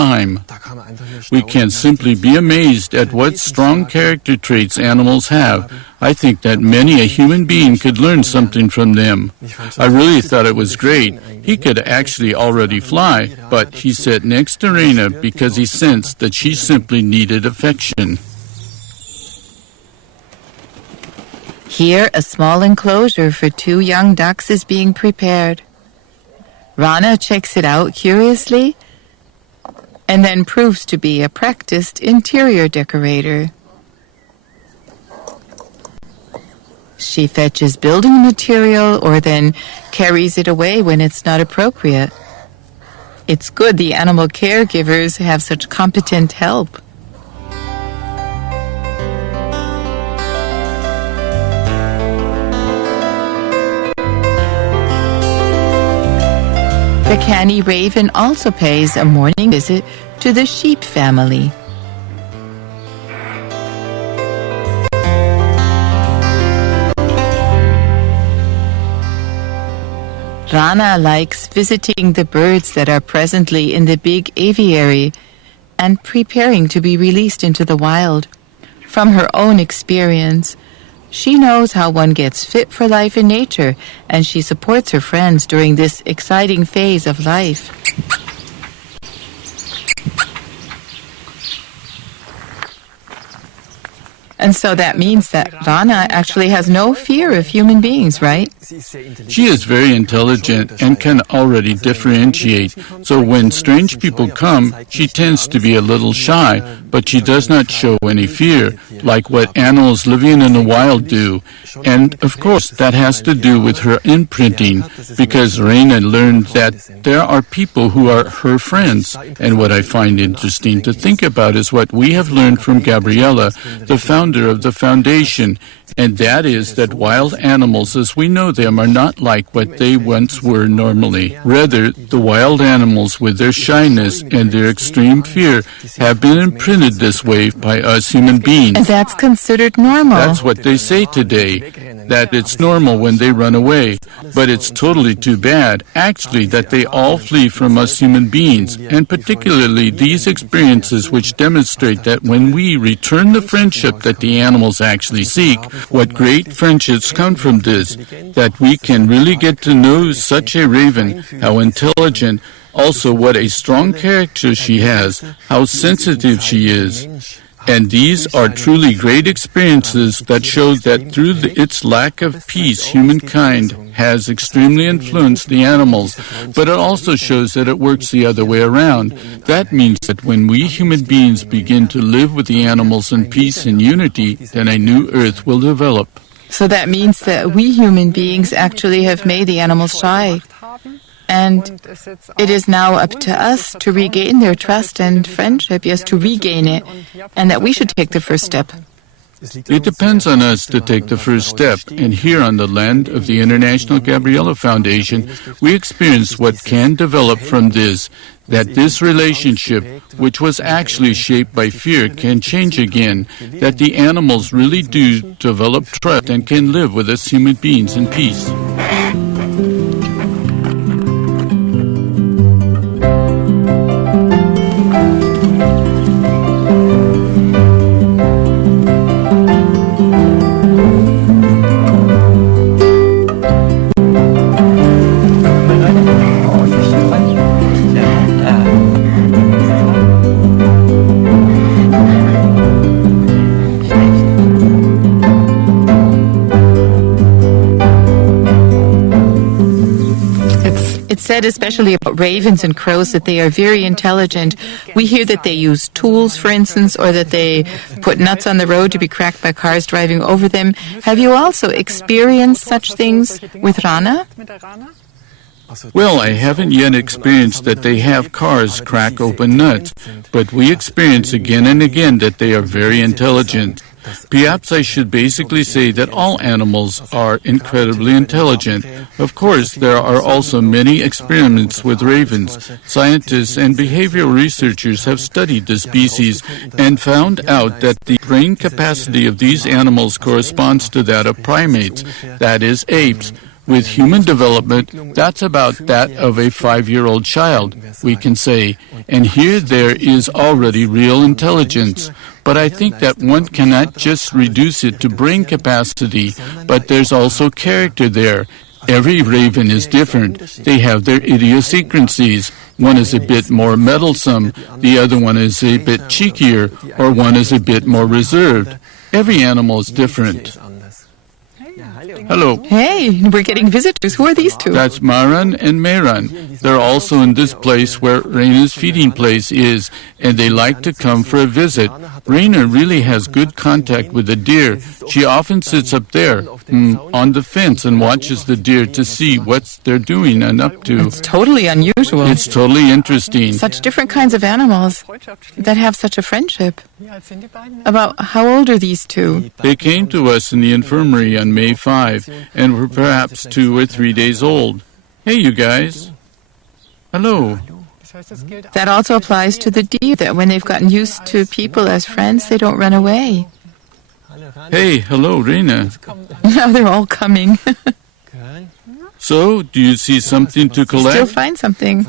time. We can simply be amazed at what strong character traits animals have. I think that many a human being could learn something from them. I really thought it was great. He could actually already fly, but he sat next to Reina because he sensed that she simply needed affection. Here, a small enclosure for 2 young ducks is being prepared. Rana checks it out curiously and then proves to be a practiced interior decorator. She fetches building material or then carries it away when it's not appropriate. It's good the animal caregivers have such competent help. The canny raven also pays a morning visit to the sheep family. Rana likes visiting the birds that are presently in the big aviary and preparing to be released into the wild. From her own experience, she knows how one gets fit for life in nature, and she supports her friends during this exciting phase of life. And so that means that Rana actually has no fear of human beings, right? She is very intelligent and can already differentiate. So when strange people come, she tends to be a little shy, but she does not show any fear, like what animals living in the wild do. And of course, that has to do with her imprinting, because Reina learned that there are people who are her friends. And what I find interesting to think about is what we have learned from Gabriela, the founder of the foundation, and that is that wild animals as we know them are not like what they once were normally. Rather, the wild animals with their shyness and their extreme fear have been imprinted this way by us human beings. And that's considered normal. That's what they say today, that it's normal when they run away. But it's totally too bad, actually, that they all flee from us human beings, and particularly these experiences which demonstrate that when we return the friendship that the animals actually seek, what great friendships come from this, that we can really get to know such a raven, how intelligent, also what a strong character she has, how sensitive she is. And these are truly great experiences that show that through its lack of peace, humankind has extremely influenced the animals, but it also shows that it works the other way around. That means that when we human beings begin to live with the animals in peace and unity, then a new earth will develop. So that means that we human beings actually have made the animals shy. And it is now up to us to regain their trust and friendship, yes, to regain it, and that we should take the first step. It depends on us to take the first step, and here on the land of the International Gabriela Foundation, we experience what can develop from this, that this relationship, which was actually shaped by fear, can change again, that the animals really do develop trust and can live with us human beings in peace. Said especially about ravens and crows that they are very intelligent. We hear that they use tools, for instance, or that they put nuts on the road to be cracked by cars driving over them. Have you also experienced such things with Rana? Well, I haven't yet experienced that they have cars crack open nuts, but we experience again and again that they are very intelligent. Perhaps I should basically say that all animals are incredibly intelligent. Of course, there are also many experiments with ravens. Scientists and behavioral researchers have studied the species and found out that the brain capacity of these animals corresponds to that of primates, that is, apes. With human development, that's about that of a 5-year-old child, we can say. And here there is already real intelligence. But I think that one cannot just reduce it to brain capacity, but there's also character there. Every raven is different. They have their idiosyncrasies. One is a bit more meddlesome, the other one is a bit cheekier, or one is a bit more reserved. Every animal is different. Hello. Hey, we're getting visitors. Who are these two? That's Maran and Meran. They're also in this place where Raina's feeding place is, and they like to come for a visit. Raina really has good contact with the deer. She often sits up there on the fence and watches the deer to see what they're doing and up to. It's totally unusual. It's totally interesting. Such different kinds of animals that have such a friendship. About how old are these two? They came to us in the infirmary on May 5 and were perhaps 2 or 3 days old. Hey, you guys. Hello. That also applies to the deer, that when they've gotten used to people as friends, they don't run away. Hey, hello, Raina. Now they're all coming. So, do you see something to Still collect? find something.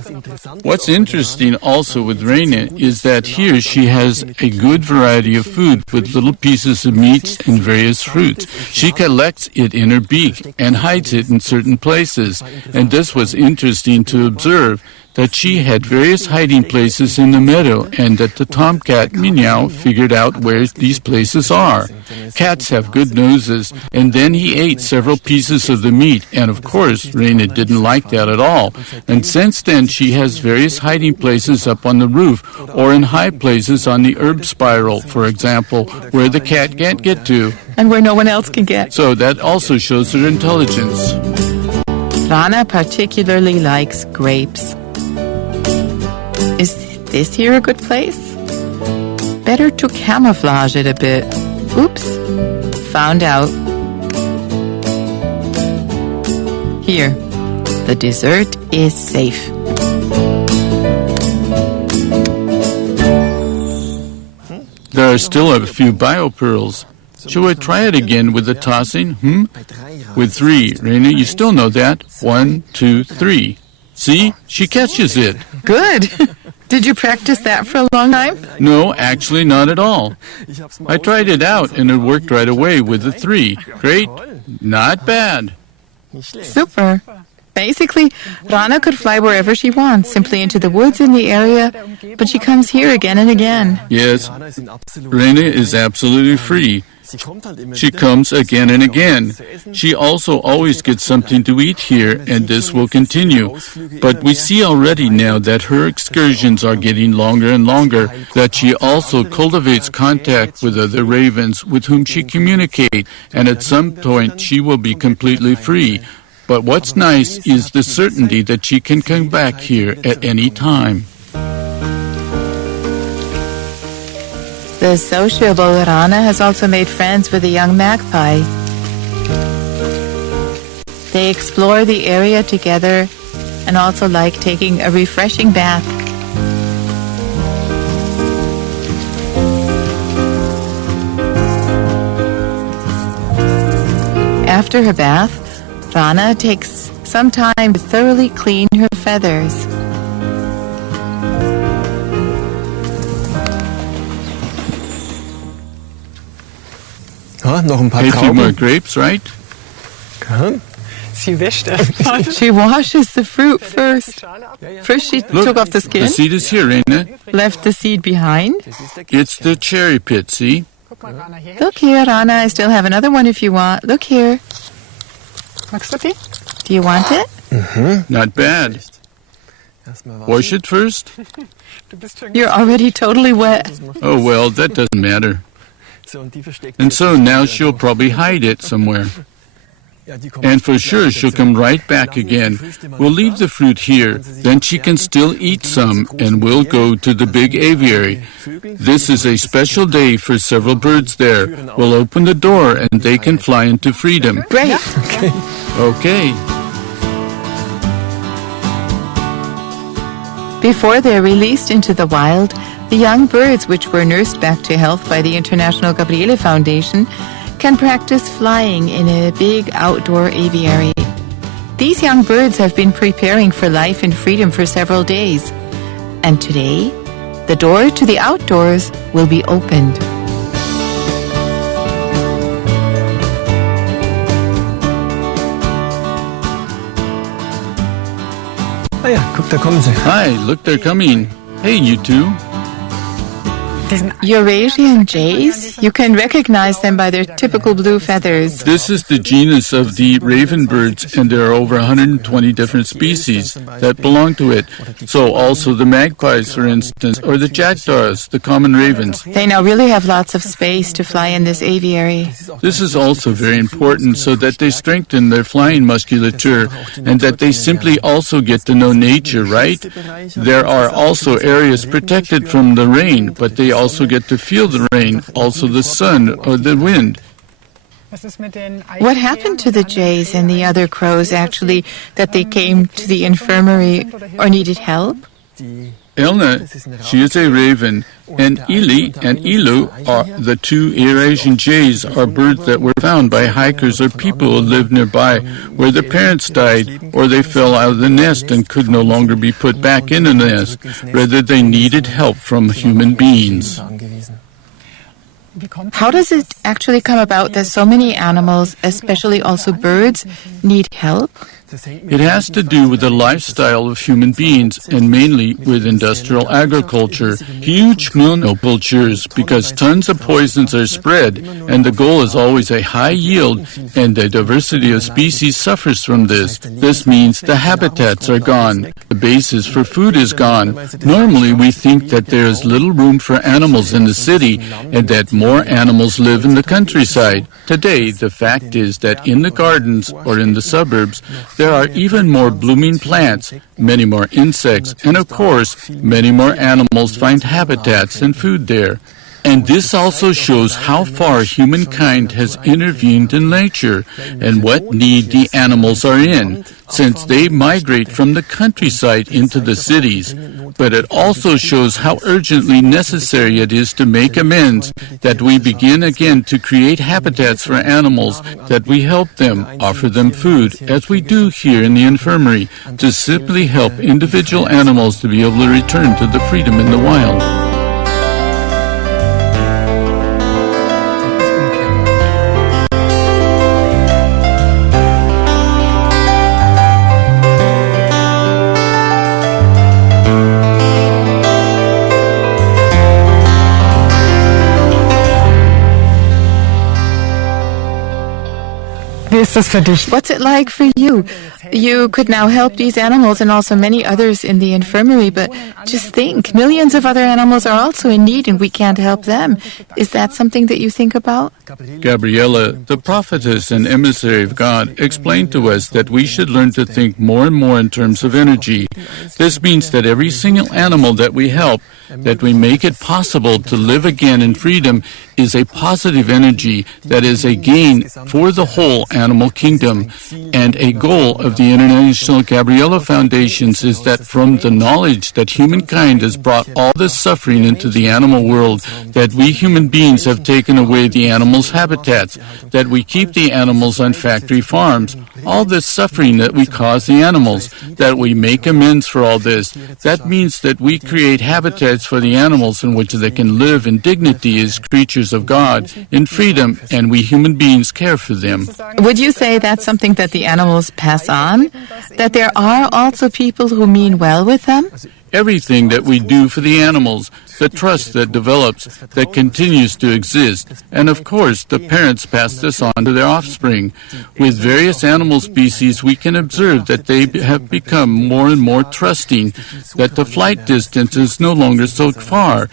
What's interesting also with Raina is that here she has a good variety of food with little pieces of meats and various fruits. She collects it in her beak and hides it in certain places. And this was interesting to observe, that she had various hiding places in the meadow and that the tomcat Meow figured out where these places are. Cats have good noses, and then he ate several pieces of the meat, and of course Raina didn't like that at all. And since then she has various hiding places up on the roof or in high places on the herb spiral, for example, where the cat can't get to. And where no one else can get. So that also shows her intelligence. Rana particularly likes grapes. Is this here a good place? Better to camouflage it a bit. Oops. Found out. Here. The dessert is safe. There are still a few biopearls. Shall I try it again with the tossing? With 3. Raina, you still know that. 1, 2, 3. See? She catches it. Good. Did you practice that for a long time? No, actually not at all. I tried it out and it worked right away with the 3. Great. Not bad. Super. Basically, Rana could fly wherever she wants, simply into the woods in the area, but she comes here again and again. Yes, Raina is absolutely free. She comes again and again. She also always gets something to eat here, and this will continue. But we see already now that her excursions are getting longer and longer, that she also cultivates contact with other ravens with whom she communicates, and at some point she will be completely free. But what's nice is the certainty that she can come back here at any time. The sociable Rana has also made friends with a young magpie. They explore the area together and also like taking a refreshing bath. After her bath, Rana takes some time to thoroughly clean her feathers. Noch ein paar A few more Trauben. grapes, right? Sie wäscht erst. She washes the fruit first. First she Look, took off the the skin, seed is here, Raina. left the seed behind. It's the cherry pit, see? Look here, Rana, I still have another one if you want. Look here. Magst du die? Do you want it? Not bad. Wash it first? You're already totally wet. Oh, well, that doesn't matter. And so now she'll probably hide it somewhere. And for sure she'll come right back again. We'll leave the fruit here, then she can still eat some, and we'll go to the big aviary. This is a special day for several birds there. We'll open the door and they can fly into freedom. Great. Okay. Before they're released into the wild, the young birds, which were nursed back to health by the International Gabriele Foundation, can practice flying in a big outdoor aviary. These young birds have been preparing for life in freedom for several days. And today, the door to the outdoors will be opened. Ah ja, guck, da kommen sie. Hi, look, they're coming. Hey, you two. Eurasian jays? You can recognize them by their typical blue feathers. This is the genus of the raven birds, and there are over 120 different species that belong to it. So also the magpies, for instance, or the jackdaws, the common ravens. They now really have lots of space to fly in this aviary. This is also very important so that they strengthen their flying musculature and that they simply also get to know nature, right? There are also areas protected from the rain, but they also get to feel the rain, also the sun or the wind. What happened to the jays and the other crows, actually, that they came to the infirmary or needed help? Elna, she is a raven, and Ili and Ilu are the two Eurasian jays are birds that were found by hikers or people who lived nearby where their parents died or they fell out of the nest and could no longer be put back in the nest. Rather, they needed help from human beings. How does it actually come about that so many animals, especially also birds, need help? It has to do with the lifestyle of human beings and mainly with industrial agriculture, huge monocultures, because tons of poisons are spread and the goal is always a high yield and the diversity of species suffers from this. This means the habitats are gone. The basis for food is gone. Normally we think that there is little room for animals in the city and that more animals live in the countryside. Today, the fact is that in the gardens or in the suburbs, there are even more blooming plants, many more insects, and of course, many more animals find habitats and food there. And this also shows how far humankind has intervened in nature and what need the animals are in, since they migrate from the countryside into the cities. But it also shows how urgently necessary it is to make amends, that we begin again to create habitats for animals, that we help them, offer them food, as we do here in the infirmary, to simply help individual animals to be able to return to the freedom in the wild. What's it like for you? You could now help these animals and also many others in the infirmary, but just think, millions of other animals are also in need and we can't help them. Is that something that you think about? Gabriella, the prophetess and emissary of God, explained to us that we should learn to think more and more in terms of energy. This means that every single animal that we help, that we make it possible to live again in freedom, is a positive energy that is a gain for the whole animal kingdom. And a goal of the International Gabriella Foundations is that from the knowledge that humankind has brought all this suffering into the animal world, that we human beings have taken away the animals' habitats, that we keep the animals on factory farms, all this suffering that we cause the animals, that we make amends for all this. That means that we create habitats for the animals in which they can live in dignity as creatures of God, in freedom, and we human beings care for them. Would you say that's something that the animals pass on? That there are also people who mean well with them? Everything that we do for the animals, the trust that develops, that continues to exist, and of course the parents pass this on to their offspring. With various animal species, we can observe that they have become more and more trusting, that the flight distance is no longer so far,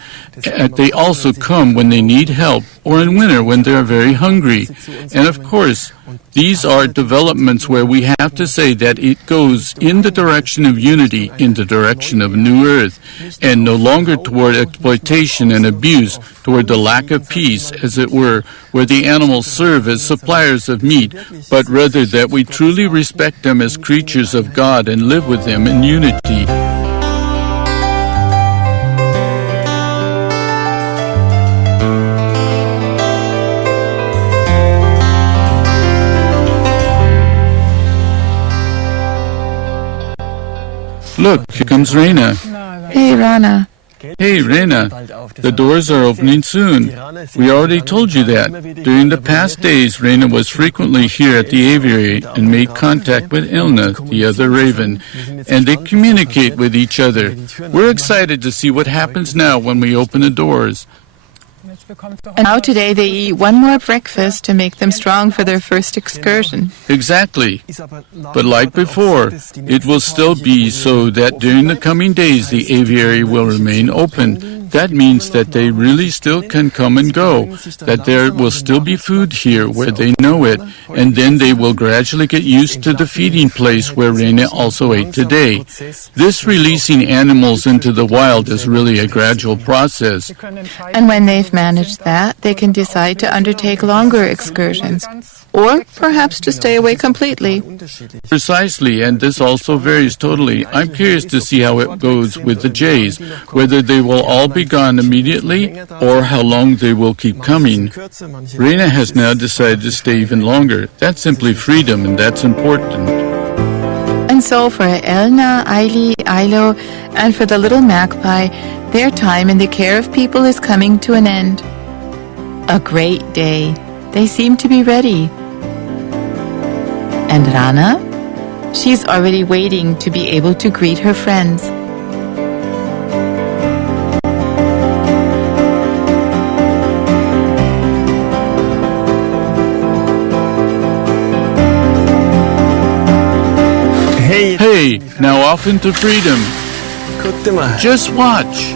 and they also come when they need help, or in winter when they are very hungry. And of course, these are developments where we have to say that it goes in the direction of unity, in the direction of new earth, and no longer toward exploitation and abuse, toward the lack of peace, as it were, where the animals serve as suppliers of meat, but rather that we truly respect them as creatures of God and live with them in unity. Look, here comes Reina. Hey, Rana. Hey, Reina, the doors are opening soon. We already told you that. During the past days, Reina was frequently here at the aviary and made contact with Ilna, the other raven, and they communicate with each other. We're excited to see what happens now when we open the doors. And now today they eat one more breakfast to make them strong for their first excursion. Exactly. But like before, it will still be so that during the coming days the aviary will remain open. That means that they really still can come and go, that there will still be food here where they know it, and then they will gradually get used to the feeding place where Reina also ate today. This releasing animals into the wild is really a gradual process. And when they've managed that, they can decide to undertake longer excursions, or perhaps to stay away completely. Precisely, and this also varies totally. I'm curious to see how it goes with the jays, whether they will all be gone immediately or how long they will keep coming. Reina has now decided to stay even longer. That's simply freedom, and that's important. And so for Elna, Aili, Ailo, and for the little magpie, their time in the care of people is coming to an end. A great day. They seem to be ready. And Rana? She's already waiting to be able to greet her friends. Hey, now off into freedom. Just watch.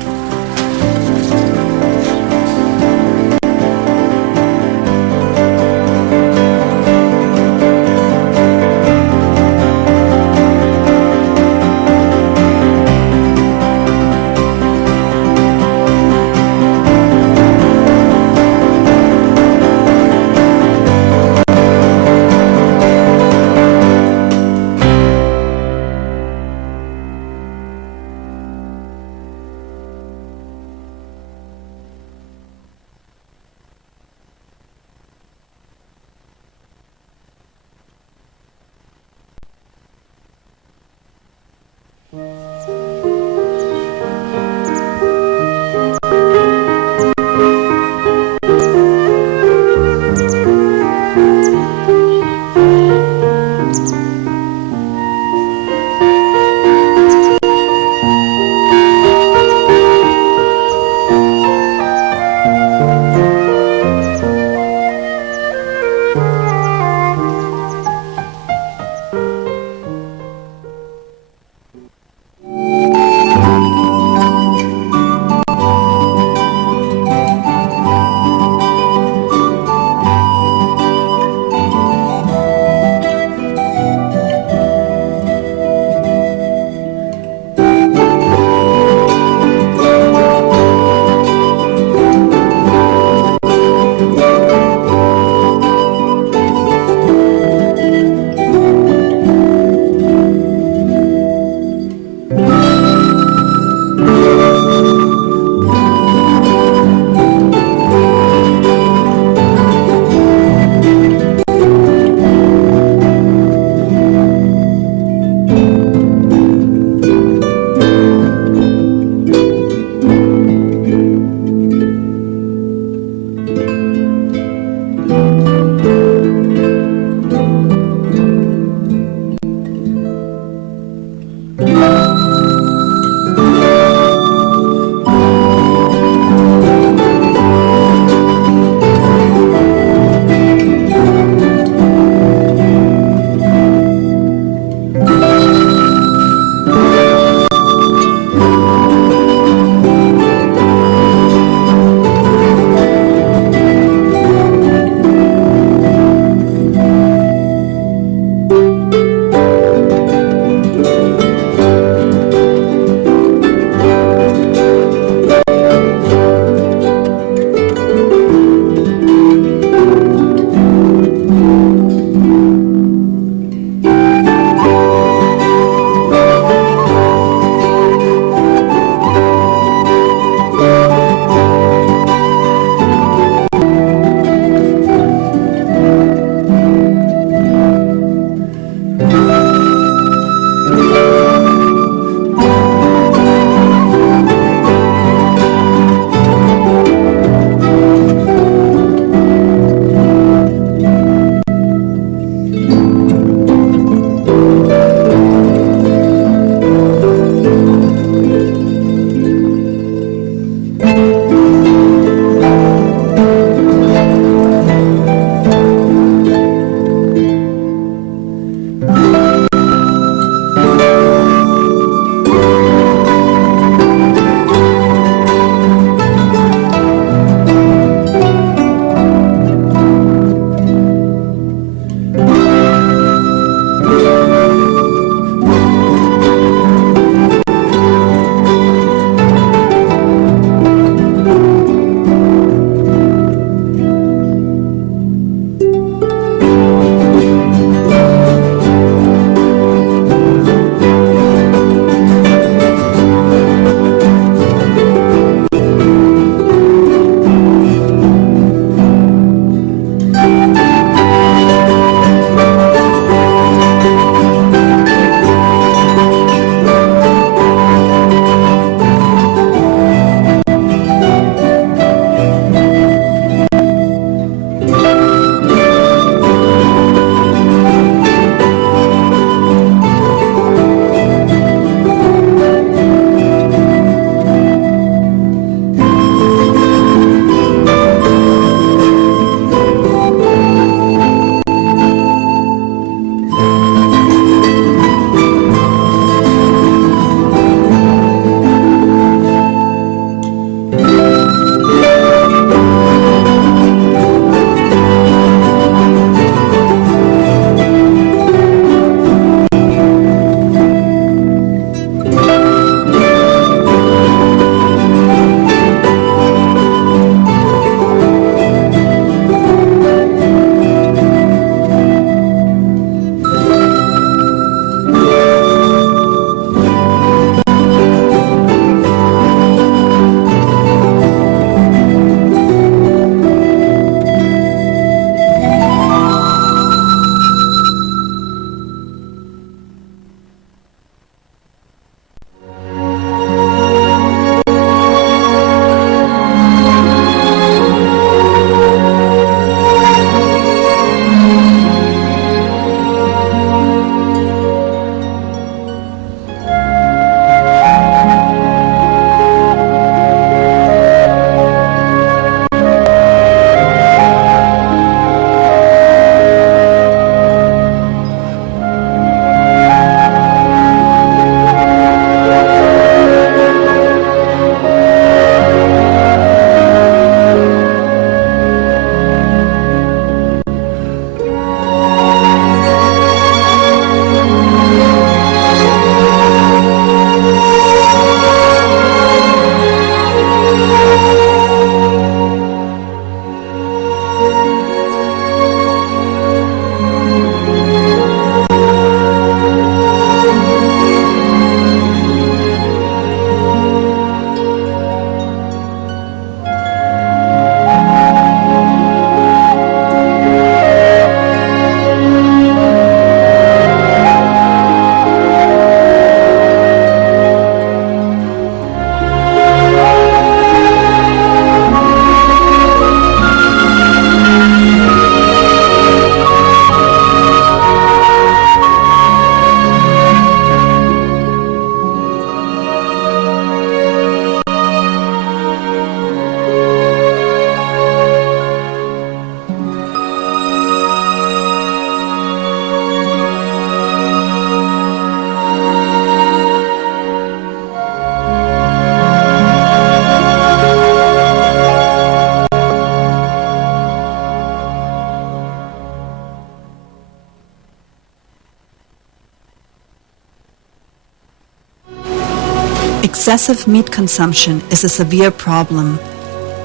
excessive meat consumption is a severe problem.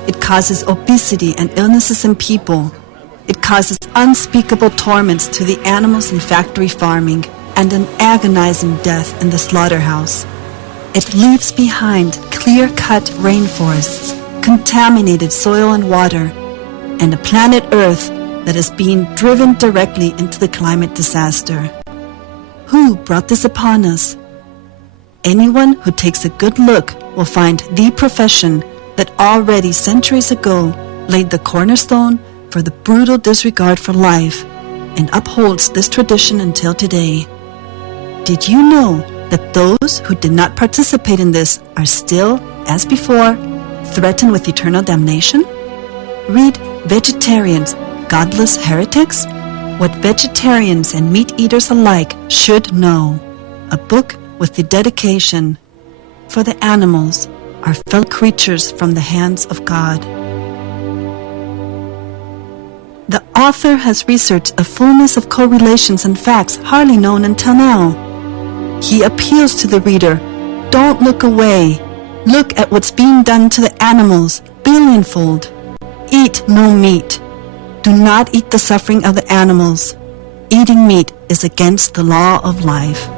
It causes obesity and illnesses in people. It causes unspeakable torments to the animals in factory farming and an agonizing death in the slaughterhouse. It leaves behind clear-cut rainforests, contaminated soil and water, and a planet Earth that is being driven directly into the climate disaster. Who brought this upon us? Anyone who takes a good look will find the profession that already centuries ago laid the cornerstone for the brutal disregard for life and upholds this tradition until today. Did you know that those who did not participate in this are still, as before, threatened with eternal damnation? Read Vegetarians, Godless Heretics? What vegetarians and meat eaters alike should know. A book with the dedication, for the animals are fellow creatures from the hands of God. The author has researched a fullness of correlations and facts hardly known until now. He appeals to the reader, don't look away. Look at what's being done to the animals, billionfold. Eat no meat. Do not eat the suffering of the animals. Eating meat is against the law of life.